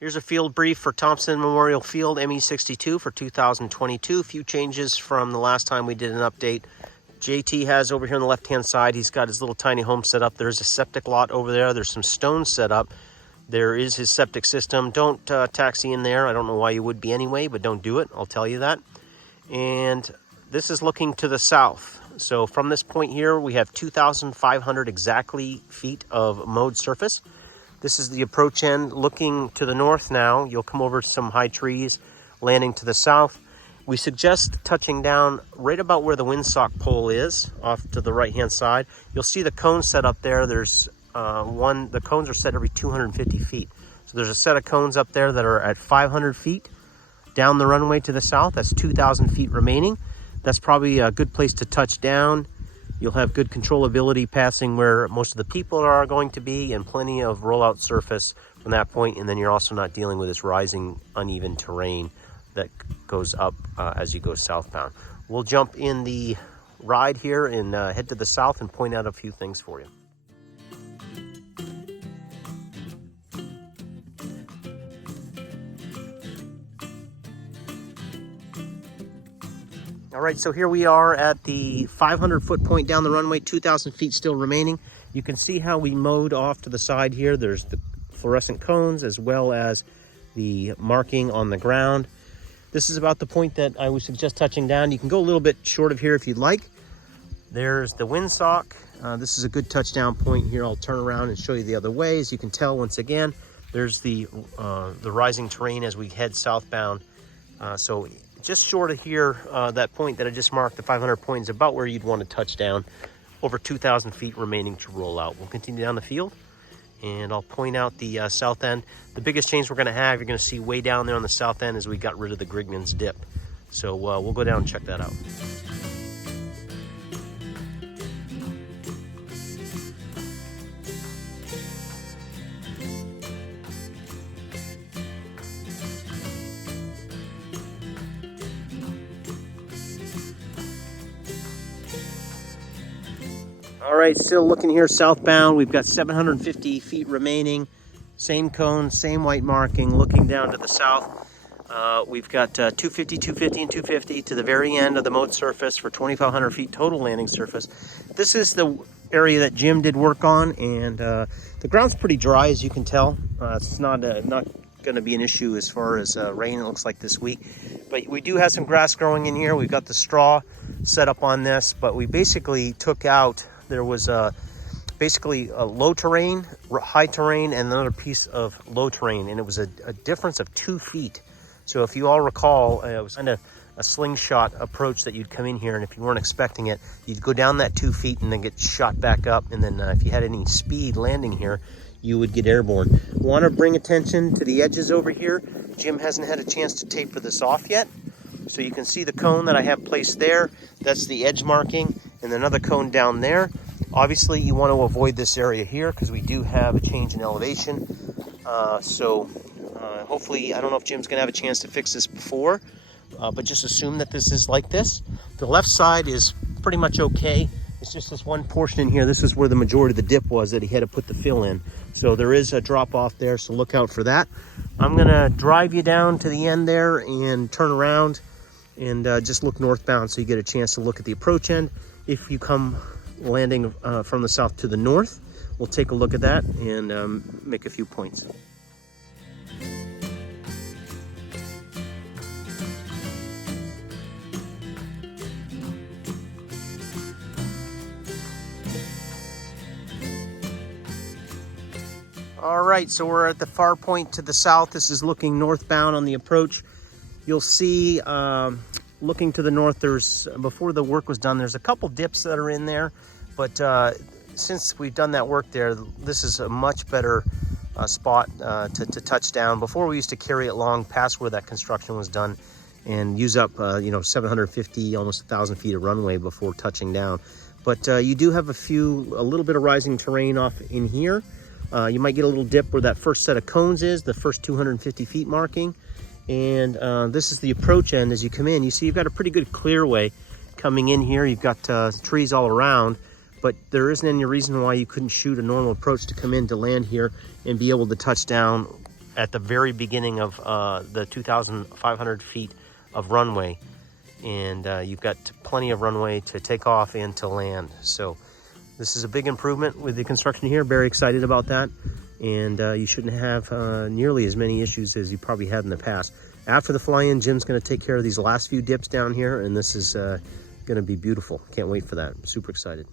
Here's a field brief for Thompson Memorial Field ME62 for 2022. A few changes from the last time we did an update. JT has over here on the left-hand side, he's got his little tiny home set up. There's a septic lot over there. There's some stones set up. There is his septic system. Don't taxi in there. I don't know why you would be anyway, but don't do it. I'll tell you that. And this is looking to the south. So from this point here, we have 2,500 exactly feet of mowed surface. This is the approach end looking to the north now. You'll come over some high trees, landing to the south. We suggest touching down right about where the windsock pole is, off to the right-hand side. You'll see the cones set up there. There's the cones are set every 250 feet. So there's a set of cones up there that are at 500 feet down the runway to the south. That's 2,000 feet remaining. That's probably a good place to touch down. You'll have good controllability passing where most of the people are going to be and plenty of rollout surface from that point. And then you're also not dealing with this rising uneven terrain that goes up as you go southbound. We'll jump in the ride here and head to the south and point out a few things for you. All right, so here we are at the 500-foot point down the runway, 2,000 feet still remaining. You can see how we mowed off to the side here. There's the fluorescent cones as well as the marking on the ground. This is about the point that I would suggest touching down. You can go a little bit short of here if you'd like. There's the windsock. This is a good touchdown point here. I'll turn around and show you the other way. As you can tell, once again, there's the rising terrain as we head southbound. So just short of here, that point that I just marked, the 500 point, is about where you'd want to touch down. Over 2,000 feet remaining to roll out. We'll continue down the field, and I'll point out the south end. The biggest change we're going to have, you're going to see way down there on the south end, is we got rid of the Grigman's dip. So we'll go down and check that out. All right, still looking here southbound. We've got 750 feet remaining. Same cone, same white marking, looking down to the south. We've got 250, 250, and 250 to the very end of the mowed surface for 2,500 feet total landing surface. This is the area that Jim did work on, and the ground's pretty dry, as you can tell. It's not going to be an issue as far as rain, it looks like, this week. But we do have some grass growing in here. We've got the straw set up on this, but we basically took out, there was basically a low terrain, high terrain, and another piece of low terrain, and it was a difference of 2 feet. So if you all recall, it was kind of a slingshot approach that you'd come in here, and if you weren't expecting it, you'd go down that 2 feet and then get shot back up, and then if you had any speed landing here, you would get airborne. Want to bring attention to the edges over here. Jim hasn't had a chance to taper this off yet. So you can see the cone that I have placed there. That's the edge marking, and another cone down there. Obviously, you want to avoid this area here because we do have a change in elevation. Hopefully, I don't know if Jim's going to have a chance to fix this before, but just assume that this is like this. The left side is pretty much okay. It's just this one portion in here. This is where the majority of the dip was that he had to put the fill in. So there is a drop off there, so look out for that. I'm going to drive you down to the end there and turn around and just look northbound so you get a chance to look at the approach end. If you come landing from the south to the north, we'll take a look at that and make a few points. All right, so we're at the far point to the south. This is looking northbound on the approach. You'll see, looking to the north, before the work was done, there's a couple dips that are in there, but since we've done that work there, this is a much better spot to touch down. Before, we used to carry it long past where that construction was done and use up 750, almost 1,000 feet of runway before touching down. But you do have a little bit of rising terrain off in here. You might get a little dip where that first set of cones is, the first 250 feet marking. And this is the approach end as you come in. You see you've got a pretty good clearway coming in here. You've got trees all around, but there isn't any reason why you couldn't shoot a normal approach to come in to land here and be able to touch down at the very beginning of the 2,500 feet of runway. And you've got plenty of runway to take off and to land. So this is a big improvement with the construction here. Very excited about that. And you shouldn't have nearly as many issues as you probably had in the past. After the fly-in, Jim's going to take care of these last few dips down here, and this is going to be beautiful. Can't wait for that. I'm super excited.